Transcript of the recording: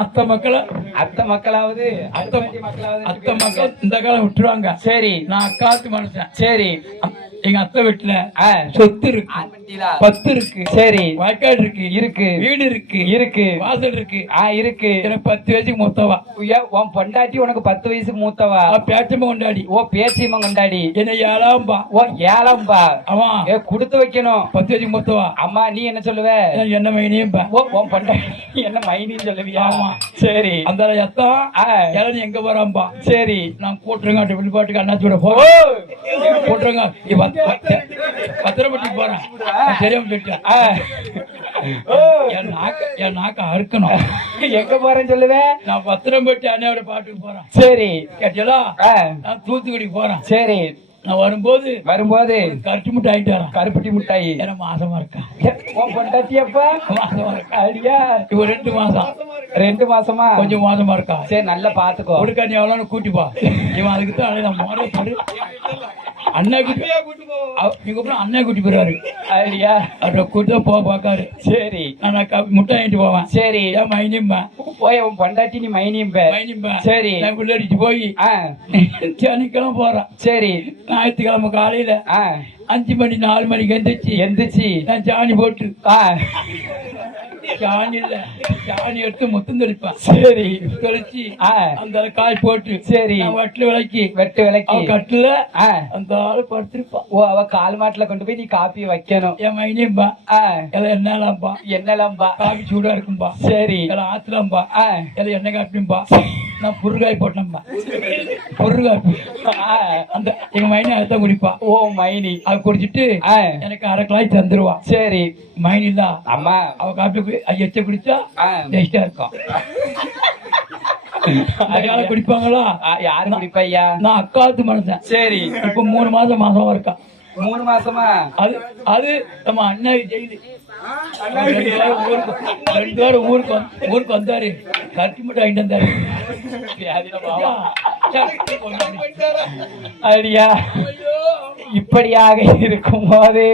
அத்தை மக்களாவது அத்தை மக்கள் இந்த காலம் விட்டுருவாங்க. சரி, நான் அக்காத்து மனுஷன். சரி. எங்க அத்தை வீட்டுல சொத்து இருக்கு, 10 இருக்கு. சரி, வயக்காடு இருக்கு, இருக்கு. வீடு இருக்கு, இருக்கு. வாசல் இருக்கு, இருக்கு. எனக்கு 10 வயசுக்கு மூத்தவா. உன் பொண்டாட்டி உனக்கு 10 வயசுக்கு மூத்தவா? பேச்சமா கொண்டாடி. ஓ, பேச்சியம்மா கொண்டாடி. என்ன 7ஆம்பா. ஓ, 7ஆம்பா. ஆமா, கொடுத்து வைக்கணும். 10 வயசுக்கு மூத்தவா. அம்மா, நீ என்ன சொல்லுவ? என்ன மைனியும்பா. ஓ, உன் பொண்டாட்டி என்ன மைனின்னு சொல்லுவியா? ஆமா. சரி, அந்த எத்தான் இளநீ எங்க போறான்பா. சரி, நான் போட்டுருங்க வெளிப்பாட்டுக்கு அண்ணாச்சோட போறேன். போட்டுருங்க பத்திரப்பட்டி போறேன். தெரியாம சொல்லிட்டேன். என் நாக்க அறுக்கணும். எங்க போறேன்னு சொல்லுவேன்? நான் பத்திரம்பட்டி அண்ணாவோட பாட்டுக்கு போறேன். சரி, கேட்டா நான் தூத்துக்குடி போறேன். சரி, நான் வரும்போது கருட்டு மிட்டாய் ஆயிட்டு வரேன். கருப்பட்டி மிட்டாய். ஏன்னா மாசமா இருக்கேன். உன் பொண்டாட்டியப்பா மாசமா இருக்கா? ஐயா, இவ 2 மாசம். 2 மாசமா? கொஞ்சம் மாசமா இருக்கா. சரி, நல்லா பாத்துக்கோ. கொடுக்க நீ எவ்வளவு கூட்டிப்பா. இவன் அதுக்கு தான் நான் மோரே படு அண்ணா கூட்டி அண்ணா கூட்டி போறாரு. ஐயா, அவரை கூட்டி போ பாக்காரு. சரி, நான் முட்டை வாங்கிட்டு போவேன். சரி. ஏன் மைனிம்பா போய் உன் பொண்டாட்டி நீ மைனிம்பா. சரி, நான் உள்ளடிச்சு போய் சனிக்கிழமை போறேன். சரி, ஞாயிற்றுக்கிழமை காலையில 5 மணி 4 மணிக்கு எந்திரிச்சு நான் சாணி போட்டு சாணி எடுத்து முத்தம் தெளிப்பேன். சரி, தெளிச்சு அந்த காய் போட்டு சரி வெட்டு விளக்கி கட்டுல அந்த ஆளு படுத்திருப்பான். ஓ, அவ கால் மாட்டுல கொண்டு போய் நீ காப்பி வைக்கணும். என் மைனியம்பா என்னலாம்பா என்னலாம்பா காப்பி சூடா இருக்கும்பா. சரி, ஆத்துலாம்பா எண்ணெய் காப்பிம்பா. நான் புருகாய் போட்டேன்பா. புருகாப்பி அந்த எங்க மைனி அதான் குடிப்பா. ஓ, மைனி. அவ குடிச்சிட்டு எனக்கு 1/2 கிளாய் தந்துருவா. சரி, மைனி தான். அம்மா, அவ காப்பி எச்ச குடிச்சா டேஸ்டா இருக்கும். அதனால குடிப்பாங்களா? யாரு குடிப்பையா? நான் அக்காத்து மனுஷன். சரி, இப்ப 3 மாசமா இருக்கா. 3 மாசமா? அது நம்ம அண்ணா ஜெயிலு. 2 வாரம் ஊருக்கு வந்தாரு. கட்டி மட்டும் வாங்கிட்டு வந்தாரு. ஐயா, இப்படியாக இருக்கும் போது